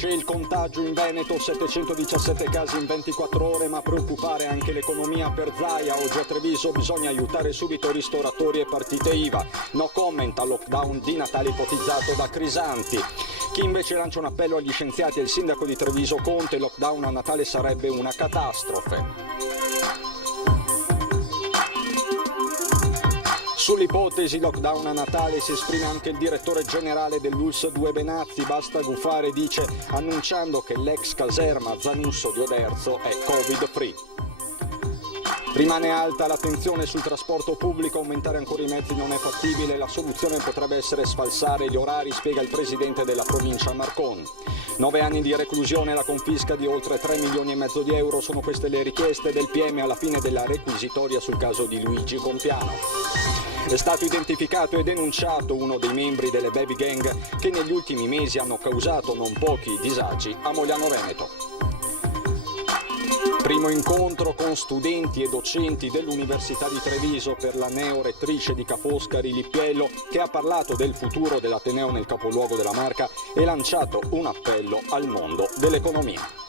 Cresce il contagio in Veneto, 717 casi in 24 ore, ma preoccupare anche l'economia per Zaia. Oggi a Treviso bisogna aiutare subito ristoratori e partite IVA. No comment al lockdown di Natale ipotizzato da Crisanti. Chi invece lancia un appello agli scienziati e il sindaco di Treviso Conte: lockdown a Natale sarebbe una catastrofe. Sull'ipotesi lockdown a Natale si esprime anche il direttore generale dell'ULSS 2 Benazzi. Basta gufare, dice, annunciando che l'ex caserma Zanusso di Oderzo è Covid free. Rimane alta l'attenzione sul trasporto pubblico, aumentare ancora i mezzi non è fattibile, la soluzione potrebbe essere sfalsare gli orari, spiega il presidente della provincia Marcon. 9 anni di reclusione e la confisca di oltre 3,5 milioni di euro, sono queste le richieste del PM alla fine della requisitoria sul caso di Luigi Compiano. È stato identificato e denunciato uno dei membri delle baby gang che negli ultimi mesi hanno causato non pochi disagi a Mogliano Veneto. Primo incontro con studenti e docenti dell'Università di Treviso per la neorettrice di Ca' Foscari Lippiello, che ha parlato del futuro dell'Ateneo nel capoluogo della Marca e lanciato un appello al mondo dell'economia.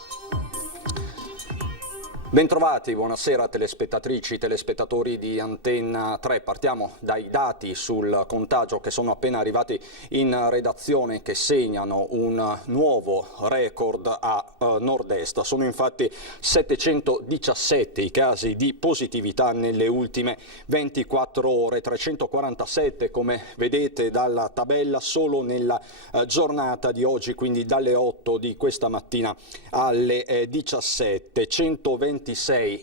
Bentrovati, buonasera telespettatrici, telespettatori di Antenna 3. Partiamo dai dati sul contagio che sono appena arrivati in redazione, che segnano un nuovo record a nord-est. Sono infatti 717 i casi di positività nelle ultime 24 ore, 347 come vedete dalla tabella solo nella giornata di oggi, quindi dalle 8 di questa mattina alle 17, 126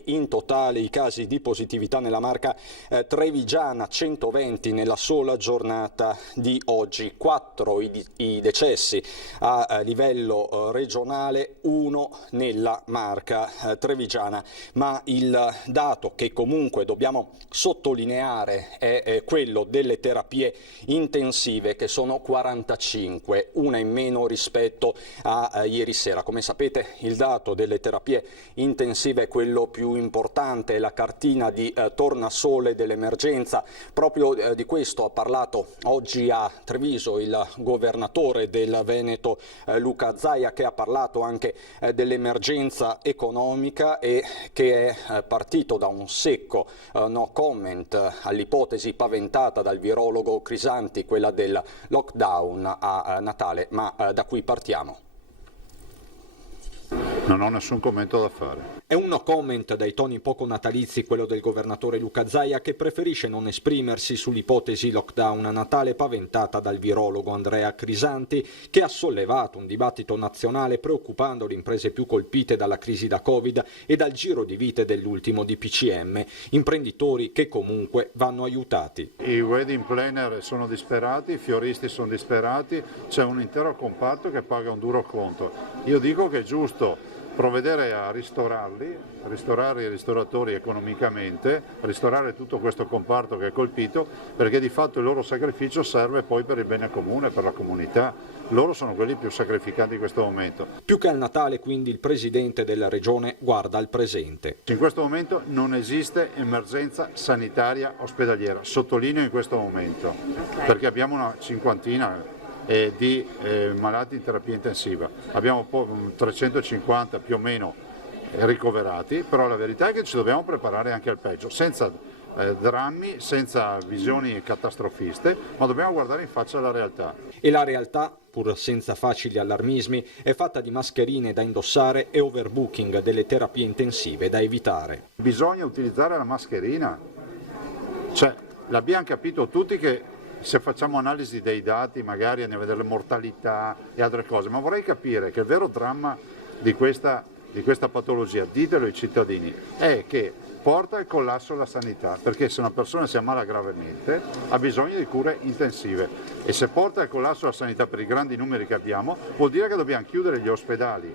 in totale i casi di positività nella Marca trevigiana, 120 nella sola giornata di oggi, 4 i decessi a livello regionale, 1 nella Marca trevigiana, ma il dato che comunque dobbiamo sottolineare è quello delle terapie intensive, che sono 45, una in meno rispetto a ieri sera. Come sapete, il dato delle terapie intensive quello più importante, è la cartina di tornasole dell'emergenza. Proprio di questo ha parlato oggi a Treviso il governatore del Veneto Luca Zaia, che ha parlato anche dell'emergenza economica e che è partito da un secco no comment all'ipotesi paventata dal virologo Crisanti, quella del lockdown a Natale, ma da qui partiamo. Non ho nessun commento da fare. È un no comment dai toni poco natalizi quello del governatore Luca Zaia, che preferisce non esprimersi sull'ipotesi lockdown a Natale paventata dal virologo Andrea Crisanti, che ha sollevato un dibattito nazionale preoccupando le imprese più colpite dalla crisi da Covid e dal giro di vite dell'ultimo DPCM, imprenditori che comunque vanno aiutati. I wedding planner sono disperati, i fioristi sono disperati, c'è un intero comparto che paga un duro conto. Io dico che è giusto provvedere a ristorare i ristoratori economicamente, ristorare tutto questo comparto che è colpito, perché di fatto il loro sacrificio serve poi per il bene comune, per la comunità. Loro sono quelli più sacrificati in questo momento. Più che al Natale, quindi, il presidente della regione guarda al presente. In questo momento non esiste emergenza sanitaria ospedaliera, sottolineo in questo momento, perché abbiamo una cinquantina di malati in terapia intensiva. Abbiamo 350 più o meno ricoverati, però la verità è che ci dobbiamo preparare anche al peggio, senza drammi, senza visioni catastrofiste, ma dobbiamo guardare in faccia la realtà. E la realtà, pur senza facili allarmismi, è fatta di mascherine da indossare e overbooking delle terapie intensive da evitare. Bisogna utilizzare la mascherina, cioè l'abbiamo capito tutti che se facciamo analisi dei dati magari andiamo a vedere le mortalità e altre cose, ma vorrei capire che il vero dramma di questa patologia, ditelo ai cittadini, è che porta al collasso della sanità, perché se una persona si ammala gravemente ha bisogno di cure intensive e se porta al collasso della sanità per i grandi numeri che abbiamo, vuol dire che dobbiamo chiudere gli ospedali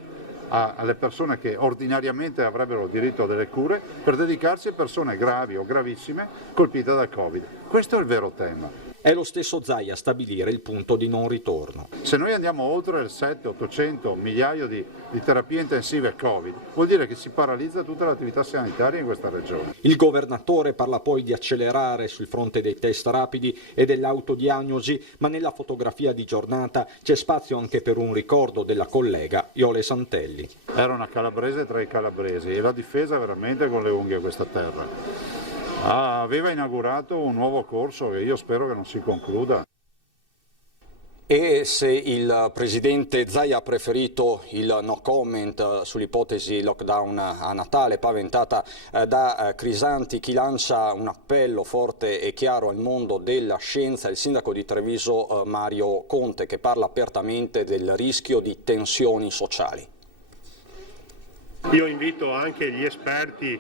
alle persone che ordinariamente avrebbero diritto a delle cure per dedicarsi a persone gravi o gravissime colpite dal Covid. Questo è il vero tema. È lo stesso Zai a stabilire il punto di non ritorno. Se noi andiamo oltre il 700-800 migliaia di terapie intensive Covid, vuol dire che si paralizza tutta l'attività sanitaria in questa regione. Il governatore parla poi di accelerare sul fronte dei test rapidi e dell'autodiagnosi, ma nella fotografia di giornata c'è spazio anche per un ricordo della collega Iole Santelli. Era una calabrese tra i calabresi e l'ha difesa veramente con le unghie questa terra. Aveva inaugurato un nuovo corso che io spero che non si concluda. E se il presidente Zai ha preferito il no comment sull'ipotesi lockdown a Natale paventata da Crisanti, chi lancia un appello forte e chiaro al mondo della scienza è il sindaco di Treviso Mario Conte, che parla apertamente del rischio di tensioni sociali. Io invito anche gli esperti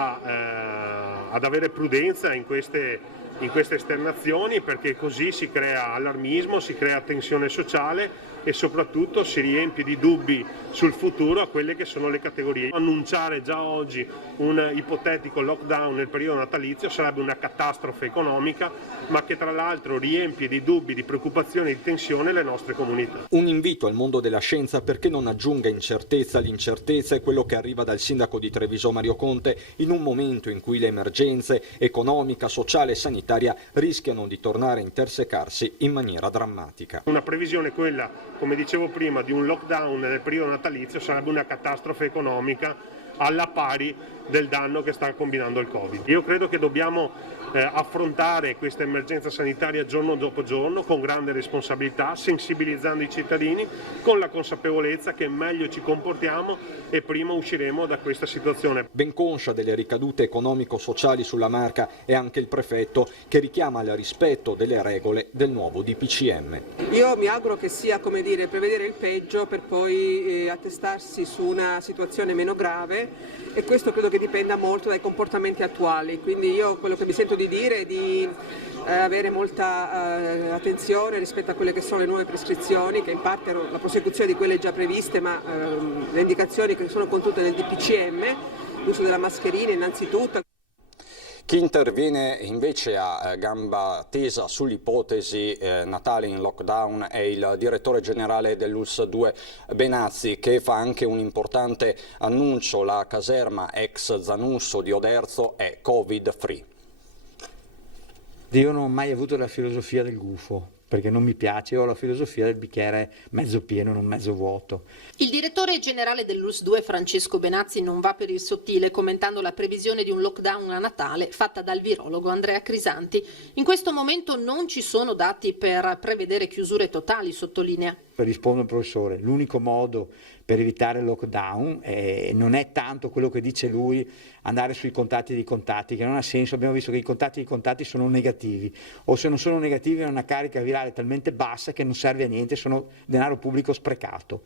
ad avere prudenza in queste esternazioni, perché così si crea allarmismo, si crea tensione sociale e soprattutto si riempie di dubbi sul futuro a quelle che sono le categorie. Annunciare già oggi un ipotetico lockdown nel periodo natalizio sarebbe una catastrofe economica, ma che tra l'altro riempie di dubbi, di preoccupazioni e di tensione le nostre comunità. Un invito al mondo della scienza perché non aggiunga incertezza all'incertezza è quello che arriva dal sindaco di Treviso Mario Conte in un momento in cui le emergenze economica, sociale e sanitaria rischiano di tornare a intersecarsi in maniera drammatica. Una previsione, quella, come dicevo prima, di un lockdown nel periodo natalizio sarebbe una catastrofe economica alla pari del danno che sta combinando il Covid. Io credo che dobbiamo affrontare questa emergenza sanitaria giorno dopo giorno con grande responsabilità, sensibilizzando i cittadini, con la consapevolezza che meglio ci comportiamo e prima usciremo da questa situazione. Ben conscia delle ricadute economico-sociali sulla Marca è anche il prefetto, che richiama al rispetto delle regole del nuovo DPCM. Io mi auguro che sia, come dire, prevedere il peggio per poi attestarsi su una situazione meno grave, e questo credo che dipenda molto dai comportamenti attuali. Quindi io quello che mi sento di dire è di avere molta attenzione rispetto a quelle che sono le nuove prescrizioni, che in parte erano la prosecuzione di quelle già previste, ma le indicazioni che sono contenute nel DPCM, l'uso della mascherina innanzitutto. Chi interviene invece a gamba tesa sull'ipotesi Natale in lockdown è il direttore generale dell'ULSS 2 Benazzi, che fa anche un importante annuncio: la caserma ex Zanusso di Oderzo è Covid free. Io non ho mai avuto la filosofia del gufo, perché non mi piace, ho la filosofia del bicchiere mezzo pieno, non mezzo vuoto. Il direttore generale dell'ULSS 2 Francesco Benazzi non va per il sottile, commentando la previsione di un lockdown a Natale fatta dal virologo Andrea Crisanti. In questo momento non ci sono dati per prevedere chiusure totali, sottolinea. Rispondo al professore, l'unico modo per evitare il lockdown non è tanto quello che dice lui, andare sui contatti di contatti, che non ha senso. Abbiamo visto che i contatti di contatti sono negativi, o se non sono negativi è una carica virale talmente bassa che non serve a niente, sono denaro pubblico sprecato.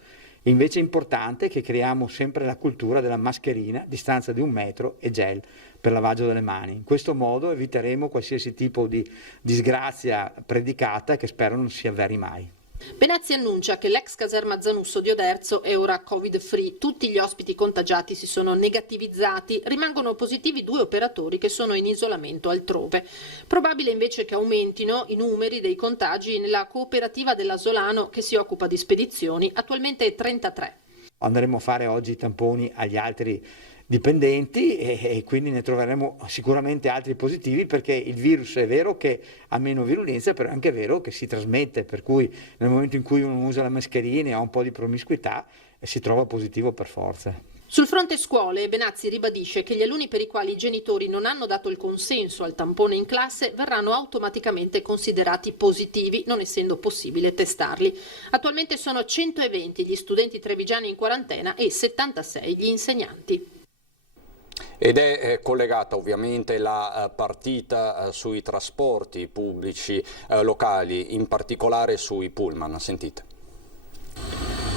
Invece è importante che creiamo sempre la cultura della mascherina, distanza di 1 metro e gel per lavaggio delle mani. In questo modo eviteremo qualsiasi tipo di disgrazia predicata, che spero non si avveri mai. Benazzi annuncia che l'ex caserma Zanusso di Oderzo è ora Covid free, tutti gli ospiti contagiati si sono negativizzati, rimangono positivi 2 operatori che sono in isolamento altrove. Probabile invece che aumentino i numeri dei contagi nella cooperativa dell'Asolano che si occupa di spedizioni, attualmente 33. Andremo a fare oggi i tamponi agli altri dipendenti e quindi ne troveremo sicuramente altri positivi, perché il virus è vero che ha meno virulenza, però è anche vero che si trasmette, per cui nel momento in cui uno usa la mascherina e ha un po' di promiscuità si trova positivo per forza. Sul fronte scuole, Benazzi ribadisce che gli alunni per i quali i genitori non hanno dato il consenso al tampone in classe verranno automaticamente considerati positivi, non essendo possibile testarli. Attualmente sono 120 gli studenti trevigiani in quarantena e 76 gli insegnanti. Ed è collegata ovviamente la partita sui trasporti pubblici locali, in particolare sui pullman. Sentite.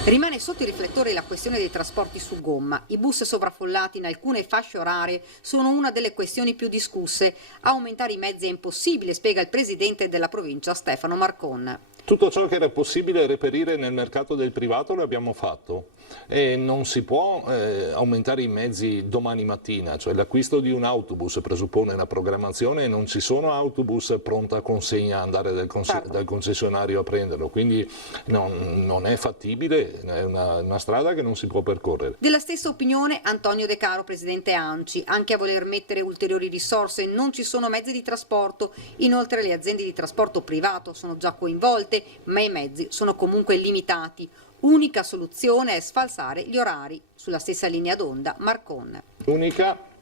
Rimane sotto i riflettori la questione dei trasporti su gomma. I bus sovraffollati in alcune fasce orarie sono una delle questioni più discusse. Aumentare i mezzi è impossibile, spiega il presidente della provincia Stefano Marcon. Tutto ciò che era possibile reperire nel mercato del privato lo abbiamo fatto. e non si può aumentare i mezzi domani mattina, cioè l'acquisto di un autobus presuppone una programmazione e non ci sono autobus pronta consegna andare dal concessionario a prenderlo, quindi non è fattibile, è una strada che non si può percorrere. Della stessa opinione Antonio De Caro, presidente ANCI, anche a voler mettere ulteriori risorse non ci sono mezzi di trasporto, inoltre le aziende di trasporto privato sono già coinvolte, ma i mezzi sono comunque limitati. Unica soluzione è sfalsare gli orari. Sulla stessa linea d'onda Marcon. L'unica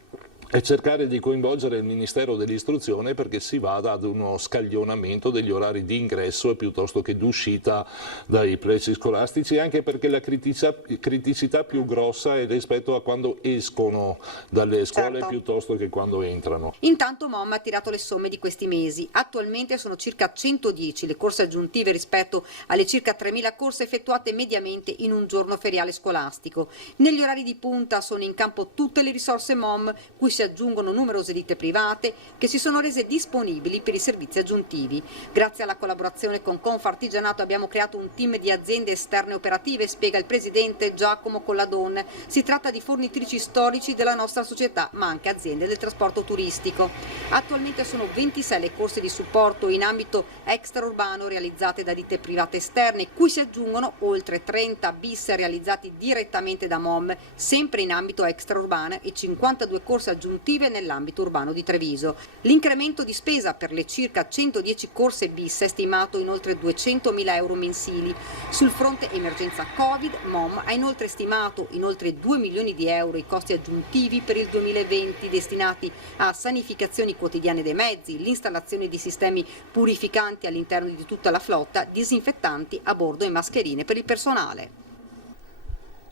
è cercare di coinvolgere il Ministero dell'Istruzione perché si vada ad uno scaglionamento degli orari di ingresso piuttosto che d'uscita dai plessi scolastici, anche perché la criticità più grossa è rispetto a quando escono dalle scuole piuttosto che quando entrano. Intanto MOM ha tirato le somme di questi mesi. Attualmente sono circa 110 le corse aggiuntive rispetto alle circa 3.000 corse effettuate mediamente in un giorno feriale scolastico. Negli orari di punta sono in campo tutte le risorse MOM, cui si aggiungono numerose ditte private che si sono rese disponibili per i servizi aggiuntivi. Grazie alla collaborazione con Confartigianato abbiamo creato un team di aziende esterne operative, spiega il presidente Giacomo Colladon. Si tratta di fornitrici storici della nostra società, ma anche aziende del trasporto turistico. Attualmente sono 26 le corse di supporto in ambito extraurbano realizzate da ditte private esterne, cui si aggiungono oltre 30 bis realizzati direttamente da MOM, sempre in ambito extraurbano, e 52 corse aggiuntive nell'ambito urbano di Treviso. L'incremento di spesa per le circa 110 corse bis è stimato in oltre 200.000 euro mensili. Sul fronte emergenza Covid, MOM ha inoltre stimato in oltre 2 milioni di euro i costi aggiuntivi per il 2020 destinati a sanificazioni quotidiane dei mezzi, l'installazione di sistemi purificanti all'interno di tutta la flotta, disinfettanti a bordo e mascherine per il personale.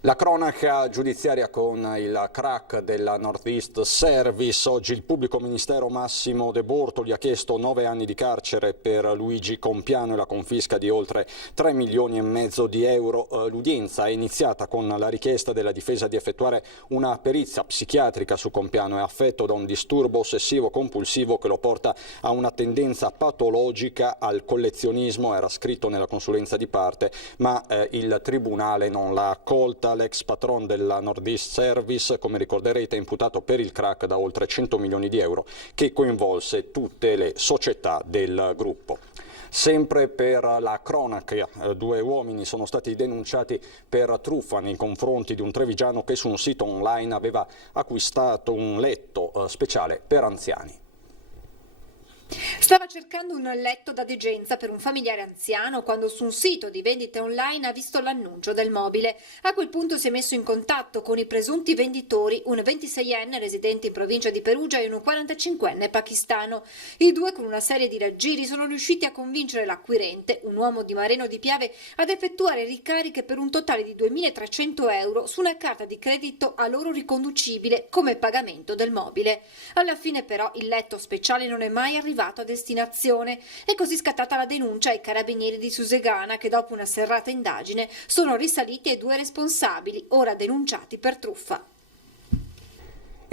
La cronaca giudiziaria con il crack della Northeast Service. Oggi il pubblico ministero Massimo De Bortoli ha chiesto 9 anni di carcere per Luigi Compiano e la confisca di oltre 3 milioni e mezzo di euro. L'udienza è iniziata con la richiesta della difesa di effettuare una perizia psichiatrica su Compiano. È affetto da un disturbo ossessivo compulsivo che lo porta a una tendenza patologica al collezionismo, era scritto nella consulenza di parte, ma il tribunale non l'ha accolta. L'ex patron della Northeast Service, come ricorderete, è imputato per il crack da oltre 100 milioni di euro che coinvolse tutte le società del gruppo. Sempre per la cronaca, 2 uomini sono stati denunciati per truffa nei confronti di un trevigiano che su un sito online aveva acquistato un letto speciale per anziani. Stava cercando un letto da degenza per un familiare anziano quando su un sito di vendite online ha visto l'annuncio del mobile. A quel punto si è messo in contatto con i presunti venditori, un 26enne residente in provincia di Perugia e un 45enne pakistano. I due, con una serie di raggiri, sono riusciti a convincere l'acquirente, un uomo di Mareno di Piave, ad effettuare ricariche per un totale di 2.300 euro su una carta di credito a loro riconducibile come pagamento del mobile. Alla fine però il letto speciale non è mai arrivato a destinazione. È così scattata la denuncia ai carabinieri di Susegana, che dopo una serrata indagine sono risaliti ai 2 responsabili, ora denunciati per truffa.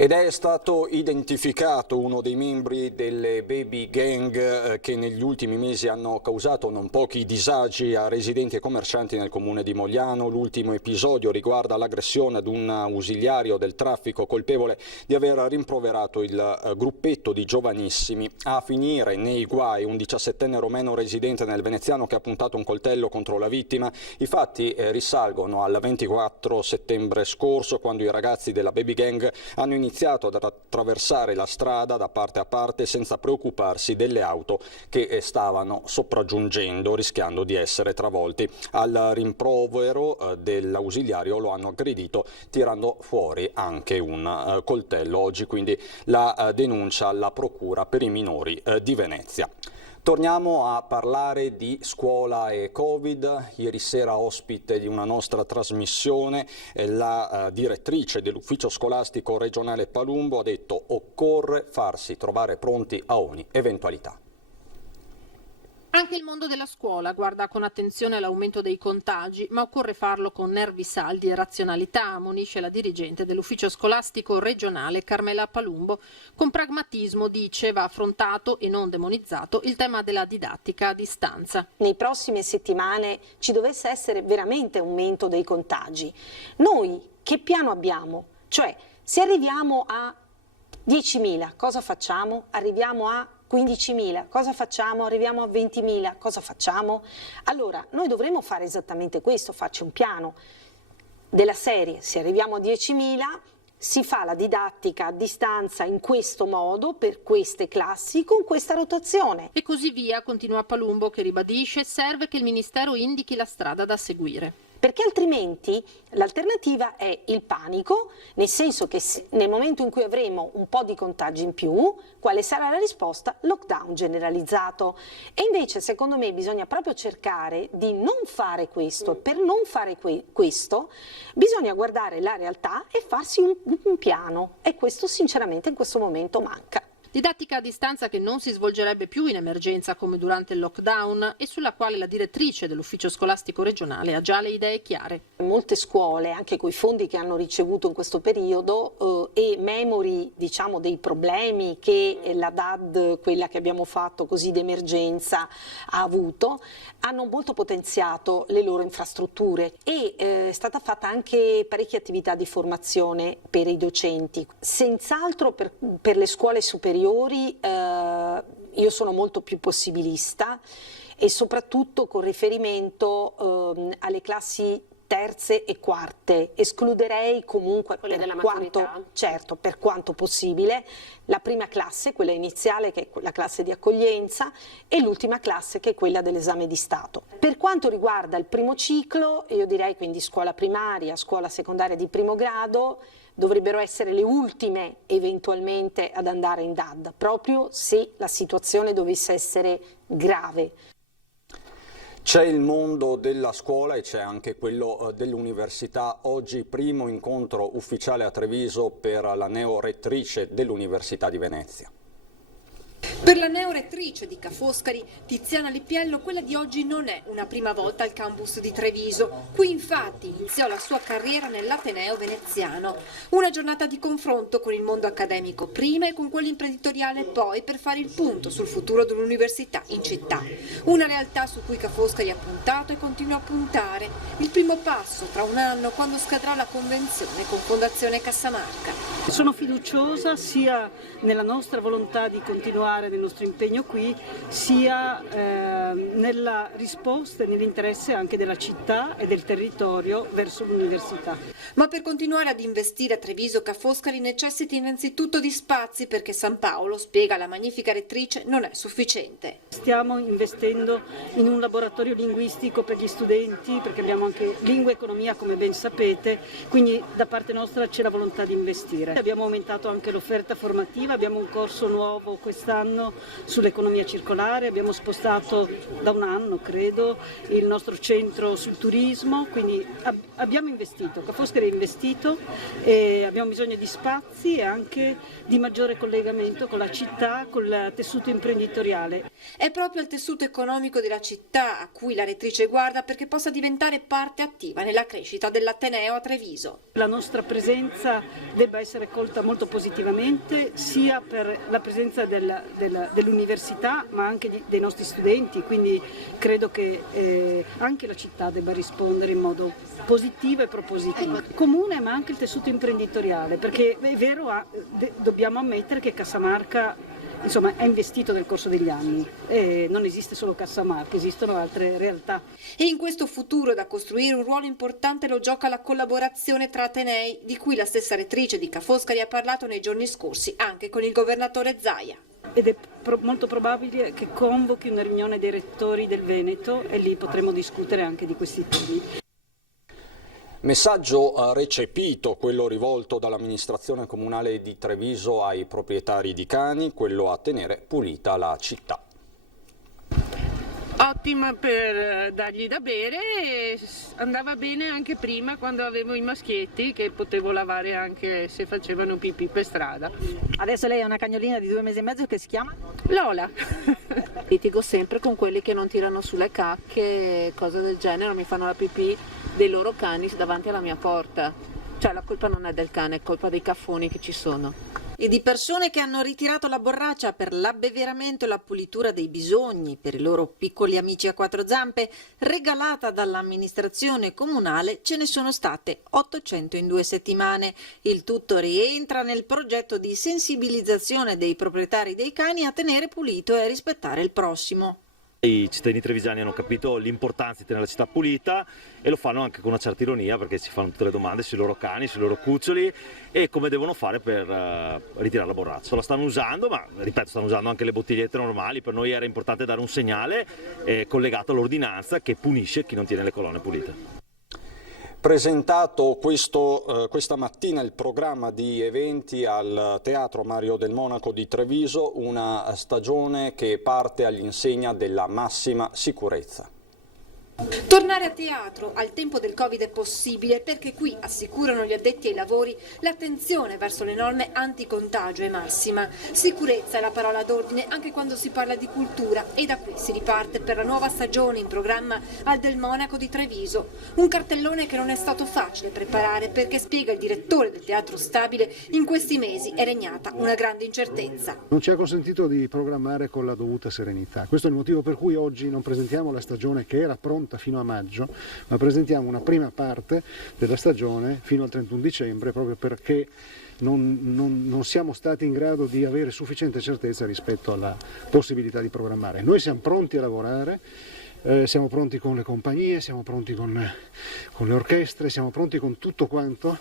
Ed è stato identificato uno dei membri delle baby gang che negli ultimi mesi hanno causato non pochi disagi a residenti e commercianti nel comune di Mogliano. L'ultimo episodio riguarda l'aggressione ad un ausiliario del traffico colpevole di aver rimproverato il gruppetto di giovanissimi. A finire nei guai un 17enne romeno residente nel Veneziano che ha puntato un coltello contro la vittima. I fatti risalgono al 24 settembre scorso, quando i ragazzi della baby gang hanno iniziato ad attraversare la strada da parte a parte senza preoccuparsi delle auto che stavano sopraggiungendo, rischiando di essere travolti. Al rimprovero dell'ausiliario lo hanno aggredito tirando fuori anche un coltello. Oggi quindi la denuncia alla Procura per i minori di Venezia. Torniamo a parlare di scuola e Covid. Ieri sera ospite di una nostra trasmissione la direttrice dell'ufficio scolastico regionale Palumbo ha detto: occorre farsi trovare pronti a ogni eventualità. Anche il mondo della scuola guarda con attenzione all'aumento dei contagi, ma occorre farlo con nervi saldi e razionalità, ammonisce la dirigente dell'ufficio scolastico regionale Carmela Palumbo. Con pragmatismo, dice, va affrontato e non demonizzato il tema della didattica a distanza. Nei prossime settimane ci dovesse essere veramente aumento dei contagi. Noi che piano abbiamo? Cioè, se arriviamo a 10.000, cosa facciamo? Arriviamo a 15.000, cosa facciamo? Arriviamo a 20.000, cosa facciamo? Allora, noi dovremmo fare esattamente questo, farci un piano della serie. Se arriviamo a 10.000, si fa la didattica a distanza in questo modo, per queste classi, con questa rotazione. E così via, continua Palumbo, che ribadisce, serve che il Ministero indichi la strada da seguire. Perché altrimenti l'alternativa è il panico, nel senso che nel momento in cui avremo un po' di contagi in più, quale sarà la risposta? Lockdown generalizzato. E invece secondo me bisogna proprio cercare di non fare questo. Per non fare questo bisogna guardare la realtà e farsi un piano, e questo sinceramente in questo momento manca. Didattica a distanza che non si svolgerebbe più in emergenza come durante il lockdown e sulla quale la direttrice dell'ufficio scolastico regionale ha già le idee chiare. Molte scuole, anche con i fondi che hanno ricevuto in questo periodo e memori, diciamo, dei problemi che la DAD, quella che abbiamo fatto così d'emergenza, ha avuto, hanno molto potenziato le loro infrastrutture e è stata fatta anche parecchie attività di formazione per i docenti. Senz'altro per le scuole superiori io sono molto più possibilista e soprattutto con riferimento alle classi terze e quarte. Escluderei comunque per quanto possibile la prima classe, quella iniziale, che è la classe di accoglienza, e l'ultima classe, che è quella dell'esame di Stato. Per quanto riguarda il primo ciclo, io direi quindi scuola primaria, scuola secondaria di primo grado, dovrebbero essere le ultime eventualmente ad andare in DAD, proprio se la situazione dovesse essere grave. C'è il mondo della scuola e c'è anche quello dell'università. Oggi primo incontro ufficiale a Treviso per la neorettrice dell'Università di Venezia. Per la neorettrice di Ca' Foscari, Tiziana Lippiello, quella di oggi non è una prima volta al campus di Treviso. Qui infatti iniziò la sua carriera nell'Ateneo veneziano. Una giornata di confronto con il mondo accademico prima e con quello imprenditoriale poi, per fare il punto sul futuro dell'università in città. Una realtà su cui Ca' Foscari ha puntato e continua a puntare. Il primo passo tra un anno, quando scadrà la convenzione con Fondazione Cassamarca. Sono fiduciosa sia nella nostra volontà di continuare nel nostro impegno qui, sia nella risposta e nell'interesse anche della città e del territorio verso l'università. Ma per continuare ad investire a Treviso, Ca' Foscari necessita innanzitutto di spazi, perché San Paolo, spiega la magnifica rettrice, non è sufficiente. Stiamo investendo in un laboratorio linguistico per gli studenti, perché abbiamo anche lingua e economia, come ben sapete, quindi da parte nostra c'è la volontà di investire. Abbiamo aumentato anche l'offerta formativa, abbiamo un corso nuovo quest'anno sull'economia circolare, abbiamo spostato da un anno, credo, il nostro centro sul turismo, quindi abbiamo investito, Ca' Foscari ha investito e abbiamo bisogno di spazi e anche di maggiore collegamento con la città, con il tessuto imprenditoriale. È proprio il tessuto economico della città a cui la rettrice guarda, perché possa diventare parte attiva nella crescita dell'Ateneo a Treviso. La nostra presenza debba essere colta molto positivamente, sia per la presenza dell'università ma anche dei nostri studenti, quindi credo che anche la città debba rispondere in modo positivo e propositivo. Comune ma anche il tessuto imprenditoriale, perché è vero, dobbiamo ammettere che Cassamarca ha investito nel corso degli anni e non esiste solo Cassamarca, esistono altre realtà. E in questo futuro da costruire un ruolo importante lo gioca la collaborazione tra atenei, di cui la stessa rettrice di Ca' Foscari ha parlato nei giorni scorsi anche con il governatore Zaia. Ed è molto probabile che convochi una riunione dei rettori del Veneto e lì potremo discutere anche di questi temi. Messaggio recepito, quello rivolto dall'amministrazione comunale di Treviso ai proprietari di cani, quello a tenere pulita la città. Ottima per dargli da bere, e andava bene anche prima quando avevo i maschietti, che potevo lavare anche se facevano pipì per strada. Adesso lei ha una cagnolina di 2 mesi e mezzo che si chiama? Lola. Litigo sempre con quelli che non tirano sulle cacche, cose del genere, mi fanno la pipì dei loro cani davanti alla mia porta. Cioè la colpa non è del cane, è colpa dei caffoni che ci sono. E di persone che hanno ritirato la borraccia per l'abbeveramento e la pulitura dei bisogni per i loro piccoli amici a quattro zampe, regalata dall'amministrazione comunale, ce ne sono state 800 in 2 settimane. Il tutto rientra nel progetto di sensibilizzazione dei proprietari dei cani a tenere pulito e a rispettare il prossimo. I cittadini trevigiani hanno capito l'importanza di tenere la città pulita e lo fanno anche con una certa ironia, perché si fanno tutte le domande sui loro cani, sui loro cuccioli e come devono fare per ritirare la borraccia. La stanno usando, ma ripeto, stanno usando anche le bottigliette normali. Per noi era importante dare un segnale collegato all'ordinanza che punisce chi non tiene le colonne pulite. Presentato questa mattina il programma di eventi al Teatro Mario del Monaco di Treviso, una stagione che parte all'insegna della massima sicurezza. Tornare a teatro al tempo del Covid è possibile perché qui, assicurano gli addetti ai lavori, l'attenzione verso le norme anticontagio è massima. Sicurezza è la parola d'ordine anche quando si parla di cultura e da qui si riparte per la nuova stagione in programma al Del Monaco di Treviso. Un cartellone che non è stato facile preparare perché, spiega il direttore del Teatro Stabile, in questi mesi è regnata una grande incertezza. Non ci ha consentito di programmare con la dovuta serenità. Questo è il motivo per cui oggi non presentiamo la stagione che era pronta fino a maggio, ma presentiamo una prima parte della stagione fino al 31 dicembre proprio perché non siamo stati in grado di avere sufficiente certezza rispetto alla possibilità di programmare. Noi siamo pronti a lavorare, siamo pronti con le compagnie, siamo pronti con le orchestre, siamo pronti con tutto quanto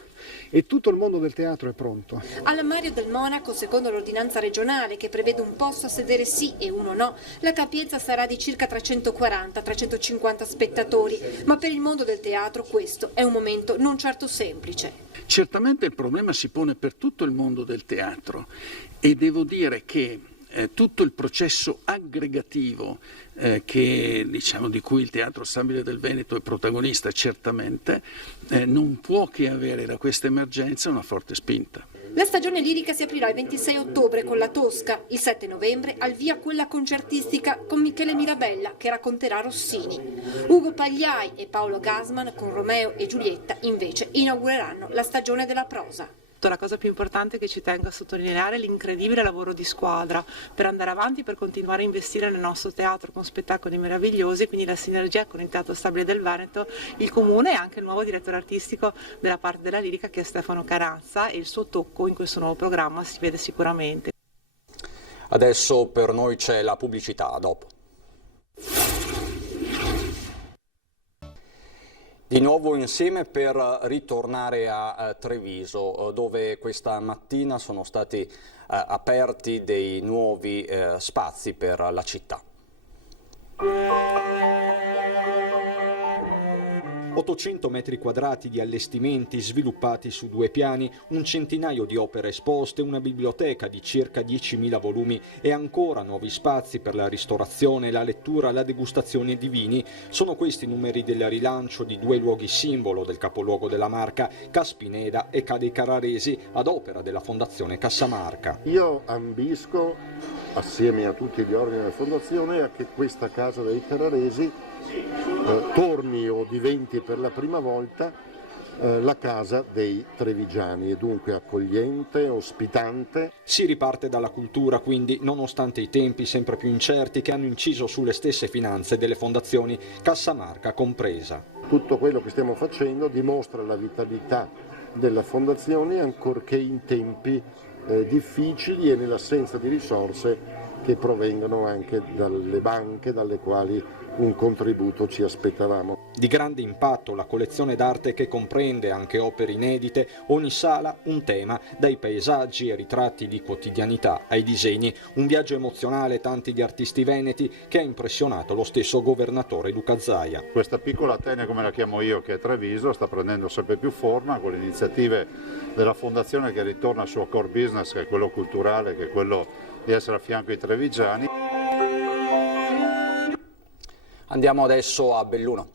e tutto il mondo del teatro è pronto. Al Mario del Monaco, secondo l'ordinanza regionale che prevede un posto a sedere sì e uno no, la capienza sarà di circa 340-350 spettatori, ma per il mondo del teatro questo è un momento non certo semplice. Certamente il problema si pone per tutto il mondo del teatro e devo dire che tutto il processo aggregativo di cui il Teatro Stabile del Veneto è protagonista certamente non può che avere da questa emergenza una forte spinta. La stagione lirica si aprirà il 26 ottobre con La Tosca, il 7 novembre al via quella concertistica con Michele Mirabella che racconterà Rossini. Ugo Pagliai e Paolo Gassman con Romeo e Giulietta invece inaugureranno la stagione della prosa. La cosa più importante che ci tengo a sottolineare è l'incredibile lavoro di squadra per andare avanti, per continuare a investire nel nostro teatro con spettacoli meravigliosi, quindi la sinergia con il Teatro Stabile del Veneto, il Comune e anche il nuovo direttore artistico della parte della lirica che è Stefano Carazza, e il suo tocco in questo nuovo programma si vede sicuramente. Adesso per noi c'è la pubblicità, a dopo. Di nuovo insieme per ritornare a Treviso, dove questa mattina sono stati aperti dei nuovi spazi per la città. 800 metri quadrati di allestimenti sviluppati su 2 piani, un centinaio di opere esposte, una biblioteca di circa 10.000 volumi e ancora nuovi spazi per la ristorazione, la lettura, la degustazione di vini. Sono questi i numeri del rilancio di 2 luoghi simbolo del capoluogo della Marca, Caspineda e Ca' dei Carraresi, ad opera della Fondazione Cassamarca. Io ambisco, assieme a tutti gli organi della Fondazione, a che questa Casa dei Carraresi torni o diventi per la prima volta la casa dei trevigiani e dunque accogliente, ospitante. Si riparte dalla cultura quindi, nonostante i tempi sempre più incerti che hanno inciso sulle stesse finanze delle fondazioni, Cassamarca compresa. Tutto quello che stiamo facendo dimostra la vitalità della fondazione ancorché in tempi difficili e nell'assenza di risorse che provengono anche dalle banche dalle quali un contributo ci aspettavamo. Di grande impatto la collezione d'arte che comprende anche opere inedite, ogni sala un tema, dai paesaggi e ritratti di quotidianità ai disegni, un viaggio emozionale, tanti gli artisti veneti che ha impressionato lo stesso governatore Luca Zaia. Questa piccola Atene, come la chiamo io, che è Treviso, sta prendendo sempre più forma con le iniziative della fondazione che ritorna al suo core business, che è quello culturale, che è quello di essere a fianco ai trevigiani. Andiamo adesso a Belluno.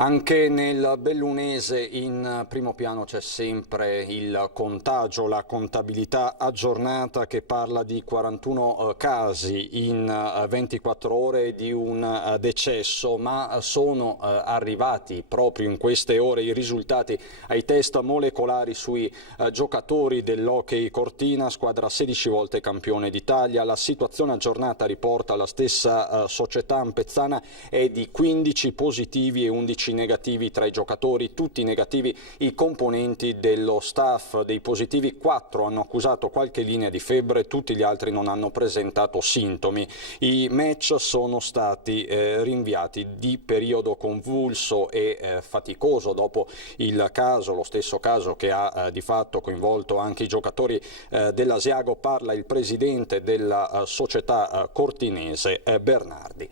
Anche nel bellunese in primo piano c'è sempre il contagio, la contabilità aggiornata che parla di 41 casi in 24 ore di un decesso, ma sono arrivati proprio in queste ore i risultati ai test molecolari sui giocatori dell'Hockey Cortina, squadra 16 volte campione d'Italia. La situazione aggiornata, riporta la stessa società ampezzana, è di 15 positivi e 11 negativi tra i giocatori, tutti negativi i componenti dello staff. Dei positivi 4 hanno accusato qualche linea di febbre, tutti gli altri non hanno presentato sintomi. I match sono stati rinviati di periodo convulso e faticoso dopo il caso, lo stesso caso che ha di fatto coinvolto anche i giocatori dell'Asiago. Parla il presidente della società cortinese Bernardi.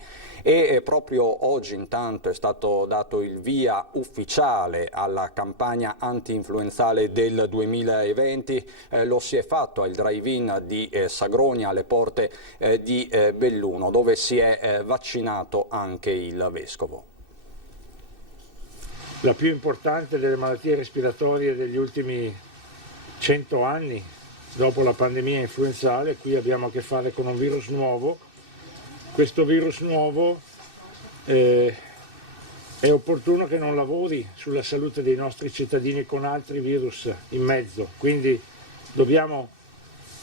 E proprio oggi intanto è stato dato il via ufficiale alla campagna anti-influenzale del 2020, lo si è fatto al drive-in di Sagronia, alle porte di Belluno, dove si è vaccinato anche il vescovo. La più importante delle malattie respiratorie degli ultimi 100 anni, dopo la pandemia influenzale. Qui abbiamo a che fare con un virus nuovo. Questo virus nuovo è opportuno che non lavori sulla salute dei nostri cittadini con altri virus in mezzo, quindi dobbiamo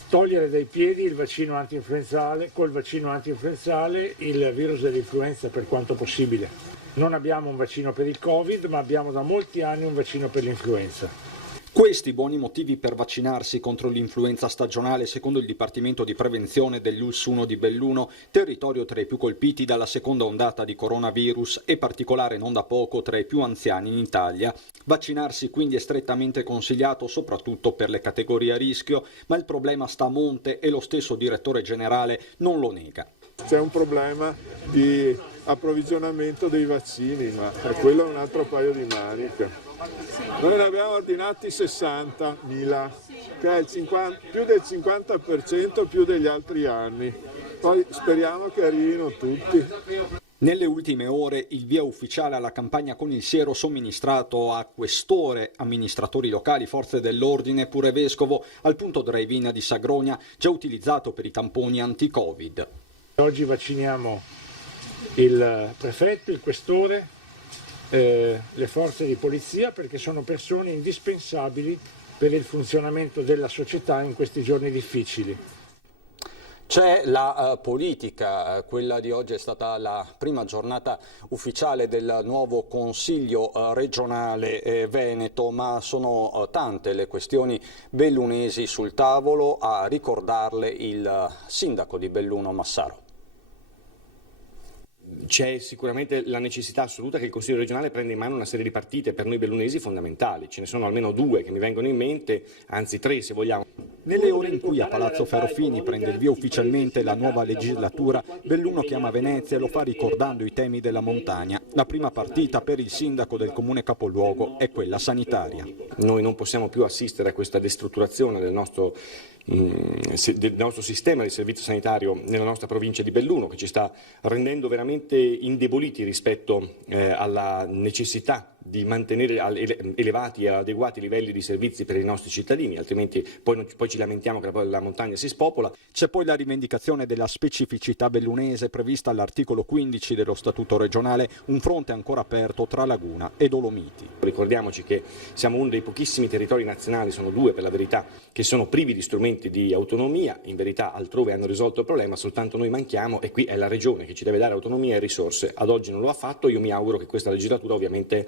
togliere dai piedi il vaccino antinfluenzale, col vaccino antinfluenzale il virus dell'influenza per quanto possibile. Non abbiamo un vaccino per il Covid, ma abbiamo da molti anni un vaccino per l'influenza. Questi buoni motivi per vaccinarsi contro l'influenza stagionale, secondo il Dipartimento di Prevenzione dell'ULS 1 di Belluno, territorio tra i più colpiti dalla seconda ondata di coronavirus e particolare non da poco tra i più anziani in Italia. Vaccinarsi quindi è strettamente consigliato soprattutto per le categorie a rischio, ma il problema sta a monte e lo stesso direttore generale non lo nega. C'è un problema di approvvigionamento dei vaccini, ma quello è un altro paio di maniche. Noi ne abbiamo ordinati 60.000, che è più del 50% più degli altri anni. Poi speriamo che arrivino tutti. Nelle ultime ore il via ufficiale alla campagna con il siero somministrato a questore, amministratori locali, forze dell'ordine, pure vescovo, al punto drive-in di Sagronia, già utilizzato per i tamponi anti-Covid. Oggi vacciniamo il prefetto, il questore, le forze di polizia, perché sono persone indispensabili per il funzionamento della società in questi giorni difficili. C'è la politica, quella di oggi è stata la prima giornata ufficiale del nuovo Consiglio regionale veneto, ma sono tante le questioni bellunesi sul tavolo, a ricordarle il sindaco di Belluno Massaro. C'è sicuramente la necessità assoluta che il Consiglio regionale prenda in mano una serie di partite per noi bellunesi fondamentali. Ce ne sono almeno 2 che mi vengono in mente, anzi 3 se vogliamo. Nelle ore in cui a Palazzo Ferrofini prende il via ufficialmente la nuova legislatura, Belluno chiama Venezia e lo fa ricordando i temi della montagna. La prima partita per il sindaco del comune capoluogo è quella sanitaria. Noi non possiamo più assistere a questa destrutturazione del nostro sistema di servizio sanitario nella nostra provincia di Belluno, che ci sta rendendo veramente indeboliti rispetto alla necessità di mantenere elevati e adeguati livelli di servizi per i nostri cittadini, altrimenti poi ci lamentiamo che la montagna si spopola. C'è poi la rivendicazione della specificità bellunese prevista all'articolo 15 dello Statuto regionale, un fronte ancora aperto tra Laguna e Dolomiti. Ricordiamoci che siamo uno dei pochissimi territori nazionali, sono 2 per la verità, che sono privi di strumenti di autonomia. In verità altrove hanno risolto il problema, soltanto noi manchiamo, e qui è la regione che ci deve dare autonomia e risorse. Ad oggi non lo ha fatto, io mi auguro che questa legislatura ovviamente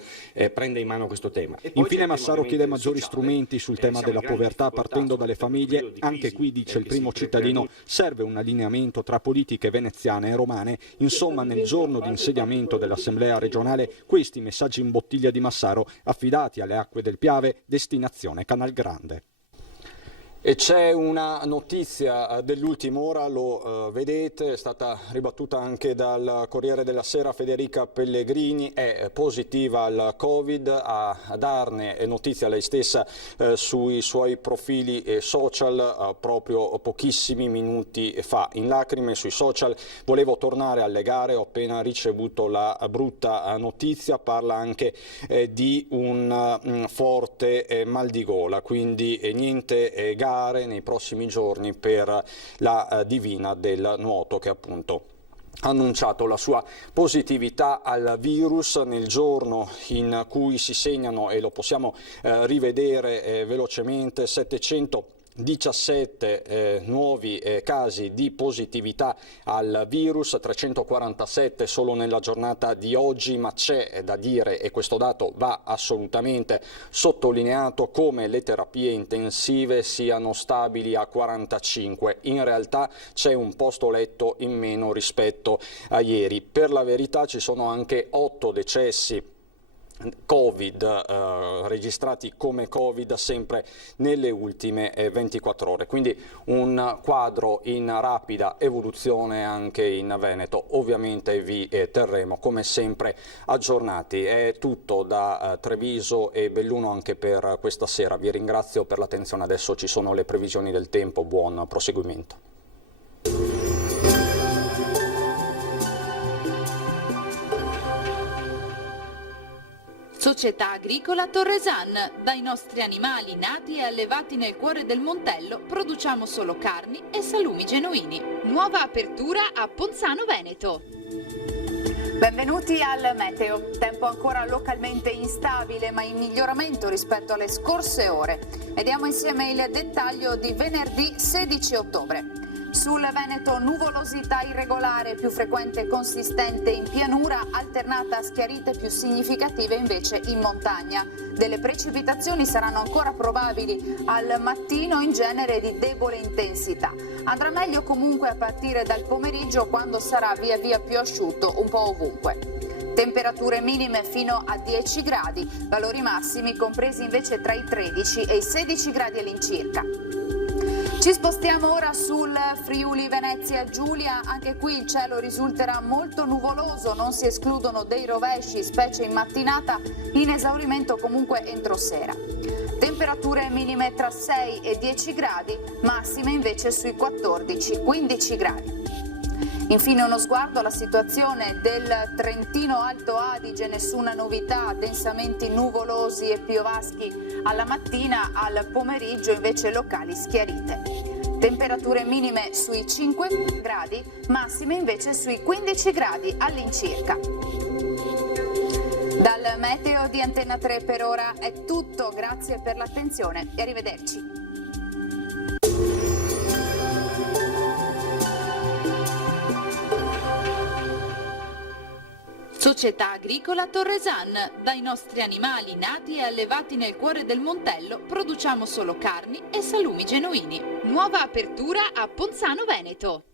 prenda in mano questo tema. Infine Massaro chiede maggiori strumenti sul tema della povertà partendo dalle famiglie. Anche qui, dice il primo cittadino, serve un allineamento tra politiche veneziane e romane. Insomma, nel giorno di insediamento dell'Assemblea regionale, questi messaggi in bottiglia di Massaro affidati alle acque del Piave, destinazione Canal Grande. E c'è una notizia dell'ultima ora, lo vedete, è stata ribattuta anche dal Corriere della Sera. Federica Pellegrini è positiva al Covid, a darne notizia lei stessa sui suoi profili social proprio pochissimi minuti fa. In lacrime sui social: volevo tornare alle gare, ho appena ricevuto la brutta notizia. Parla anche di un forte mal di gola, quindi niente gare nei prossimi giorni per la divina del nuoto, che appunto ha annunciato la sua positività al virus nel giorno in cui si segnano, e lo possiamo rivedere velocemente, 717 nuovi casi di positività al virus, 347 solo nella giornata di oggi, ma c'è da dire, e questo dato va assolutamente sottolineato, come le terapie intensive siano stabili a 45. In realtà c'è un posto letto in meno rispetto a ieri. Per la verità ci sono anche 8 decessi Covid registrati come Covid sempre nelle ultime 24 ore, quindi un quadro in rapida evoluzione anche in Veneto. Ovviamente vi terremo come sempre aggiornati. È tutto da Treviso e Belluno anche per questa sera. Vi ringrazio per l'attenzione. Adesso ci sono le previsioni del tempo. Buon proseguimento. Società Agricola Torresan. Dai nostri animali nati e allevati nel cuore del Montello produciamo solo carni e salumi genuini. Nuova apertura a Ponzano Veneto. Benvenuti al meteo. Tempo ancora localmente instabile, ma in miglioramento rispetto alle scorse ore. Vediamo insieme il dettaglio di venerdì 16 ottobre. Sul Veneto nuvolosità irregolare, più frequente e consistente in pianura, alternata a schiarite più significative invece in montagna. Delle precipitazioni saranno ancora probabili al mattino, in genere di debole intensità. Andrà meglio comunque a partire dal pomeriggio, quando sarà via via più asciutto un po' ovunque. Temperature minime fino a 10 gradi, valori massimi compresi invece tra i 13 e i 16 gradi all'incirca. Ci spostiamo ora sul Friuli Venezia Giulia. Anche qui il cielo risulterà molto nuvoloso, non si escludono dei rovesci, specie in mattinata, in esaurimento comunque entro sera. Temperature minime tra 6 e 10 gradi, massime invece sui 14-15 gradi. Infine uno sguardo alla situazione del Trentino Alto Adige. Nessuna novità, densamenti nuvolosi e piovaschi alla mattina, al pomeriggio invece locali schiarite. Temperature minime sui 5 gradi, massime invece sui 15 gradi all'incirca. Dal meteo di Antenna 3 per ora è tutto, grazie per l'attenzione e arrivederci. Società Agricola Torresan. Dai nostri animali nati e allevati nel cuore del Montello produciamo solo carni e salumi genuini. Nuova apertura a Ponzano Veneto.